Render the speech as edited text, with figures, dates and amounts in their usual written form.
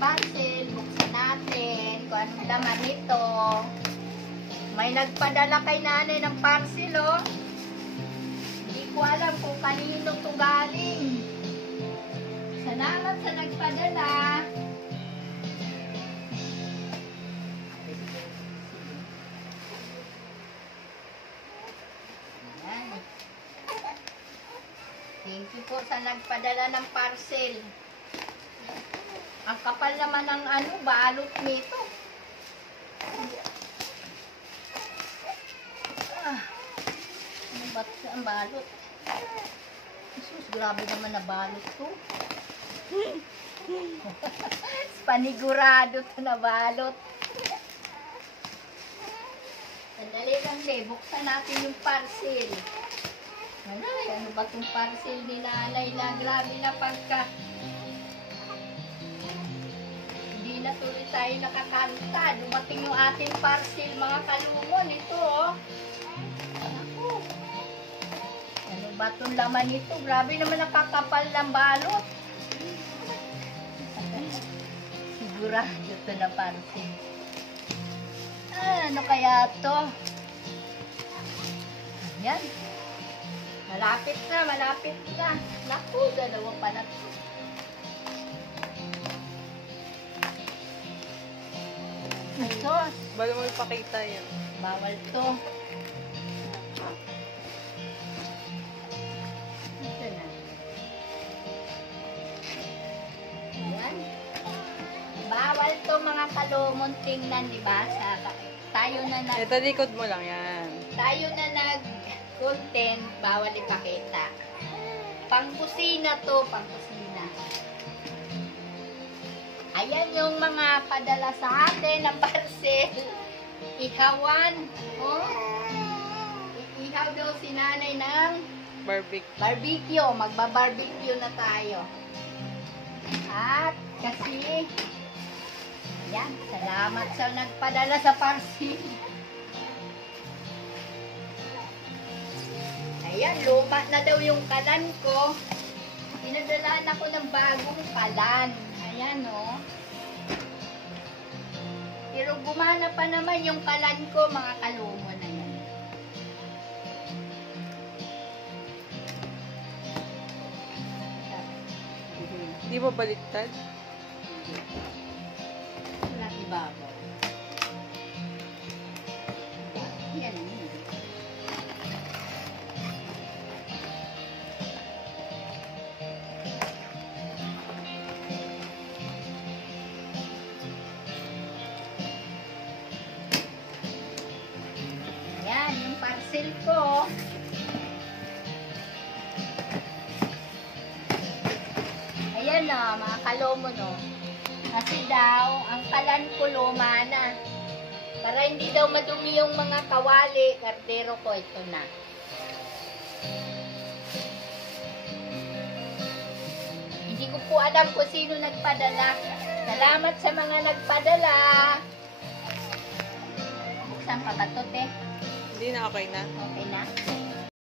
parcel. Buksan natin kung anong laman nito. May nagpadala kay nanay ng parcel, oh. Hindi ko alam kung kanino to galing. Salamat sa nagpadala. Ayan. Thank you po sa nagpadala ng parcel. Ang kapal naman ng balot nito. Ano ba ang balot? Jesus, grabe naman na balot to. Panigurado to na balot. Sandali lang, buksan natin yung parcel. Ano ba itong parcel ni nanay na grabe na pagka hindi na tuloy tayo nakakanta. Dumating yung ating parcel, mga kalumon. Ito, oh. Ano ba itong laman ito? Grabe naman nakakapal ng balot. Sigurado ito na parcel. Ano kaya ito? Ayan. Malapit na, malapit na. Naku, dalawa pala ito. Ito. Bala mo ipakita yan. Bawal to. Ito na. Ayan. Bawal to mga kalumon tingnan, di ba? Tayo na Ito, likod mo lang yan. Tayo na nag-content, bawal ipakita. Pangkusina to, pangkusina. Ayan yung mga padala sa atin ng parcel. Ihawan. Oh. Ihaw daw si nanay ng barbecue. Magba-barbecue na tayo. At kasi, ayan, salamat sa nagpadala sa parcel. Ayan, luma na daw yung kalan ko. Pinadalaan ako ng bagong kalan. Ayan, oh. Pero gumana pa naman yung kalan ko, mga kalumo na yan. Di ba baliktad? Wala ibabaw. Yan, yan. Yan, yung parcel ko. Ayan na, mga kalomo, no. Kasi daw, ang kalan ko luma na. Para hindi daw madumi yung mga kawali, kardero ko, ito na. Hindi ko po alam kung sino nagpadala. Salamat sa mga nagpadala. Buksan pa ba ito, te? Hindi na, okay na. Okay na?